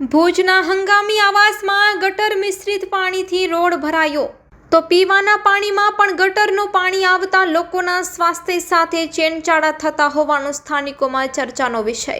ભુજના હંગામી આવાસમાં ગટર મિશ્રિત પાણીથી રોડ ભરાયો તો પીવાના પાણીમાં પણ ગટરનું પાણી આવતા લોકોના સ્વાસ્થ્ય સાથે ચેનચાળા થતા હોવાનું સ્થાનિકોમાં ચર્ચાનો વિષય।